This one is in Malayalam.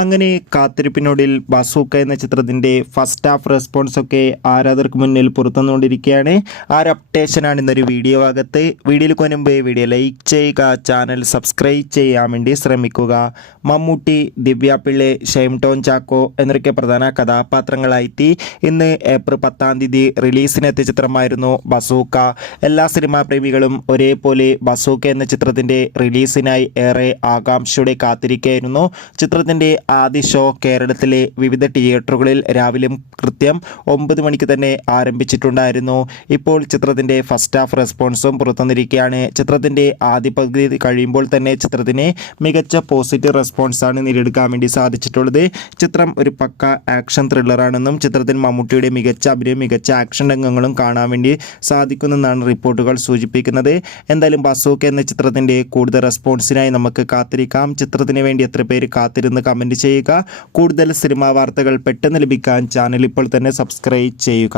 അങ്ങനെ കാത്തിരിപ്പിനൊടുവിൽ ബസൂക്ക എന്ന ചിത്രത്തിൻ്റെ ഫസ്റ്റ് ഹാഫ് റെസ്പോൺസ് ഒക്കെ ആരാധകർക്ക് മുന്നിൽ പുറത്തുവന്നുകൊണ്ടിരിക്കുകയാണ്. ആ ഒരു അപ്ഡേഷനാണ് ഇന്നൊരു വീഡിയോ ഭാഗത്ത്. വീഡിയോയിൽ മുൻപ് വീഡിയോ ലൈക്ക് ചെയ്യുക, ചാനൽ സബ്സ്ക്രൈബ് ചെയ്യാൻ വേണ്ടി ശ്രമിക്കുക. മമ്മൂട്ടി, ദിവ്യ പിള്ളെ, ഷൈൻ ടോം ചാക്കോ എന്നൊക്കെ പ്രധാന കഥാപാത്രങ്ങളായിട്ട് ഇന്ന് ഏപ്രിൽ 10 റിലീസിനെത്തിയ ചിത്രമായിരുന്നു ബസൂക്ക. എല്ലാ സിനിമാ പ്രേമികളും ഒരേപോലെ ബസൂക്ക എന്ന ചിത്രത്തിൻ്റെ റിലീസിനായി ഏറെ ആകാംക്ഷയോടെ കാത്തിരിക്കുകയായിരുന്നു. ചിത്രത്തിൻ്റെ ആദ്യ ഷോ കേരളത്തിലെ വിവിധ തിയേറ്ററുകളിൽ രാവിലെ കൃത്യം 9 മണിക്ക് തന്നെ ആരംഭിച്ചിട്ടുണ്ടായിരുന്നു. ഇപ്പോൾ ചിത്രത്തിൻ്റെ ഫസ്റ്റ് ഹാഫ് റെസ്പോൺസും പുറത്തുവന്നിരിക്കുകയാണ്. ചിത്രത്തിൻ്റെ ആദ്യ പകുതി കഴിയുമ്പോൾ തന്നെ ചിത്രത്തിന് മികച്ച പോസിറ്റീവ് റെസ്പോൺസാണ് നേടിയെടുക്കാൻ വേണ്ടി സാധിച്ചിട്ടുള്ളത്. ചിത്രം ഒരു പക്ക ആക്ഷൻ ത്രില്ലറാണെന്നും ചിത്രത്തിൽ മമ്മൂട്ടിയുടെ മികച്ച അഭിനയം, മികച്ച ആക്ഷൻ രംഗങ്ങളും കാണാൻ വേണ്ടി സാധിക്കുമെന്നാണ് റിപ്പോർട്ടുകൾ സൂചിപ്പിക്കുന്നത്. എന്തായാലും ബസൂക്ക എന്ന ചിത്രത്തിൻ്റെ കൂടുതൽ റെസ്പോൺസിനായി നമുക്ക് കാത്തിരിക്കാം. ചിത്രത്തിന് വേണ്ടി എത്ര പേര് കാത്തിരുന്ന് കമൻറ്റ് ചെയ്യുക. കൂടുതൽ സിനിമാ വാർത്തകൾ പെട്ടെന്ന് ലഭിക്കാൻ ചാനൽ ഇപ്പോൾ തന്നെ സബ്സ്ക്രൈബ് ചെയ്യുക.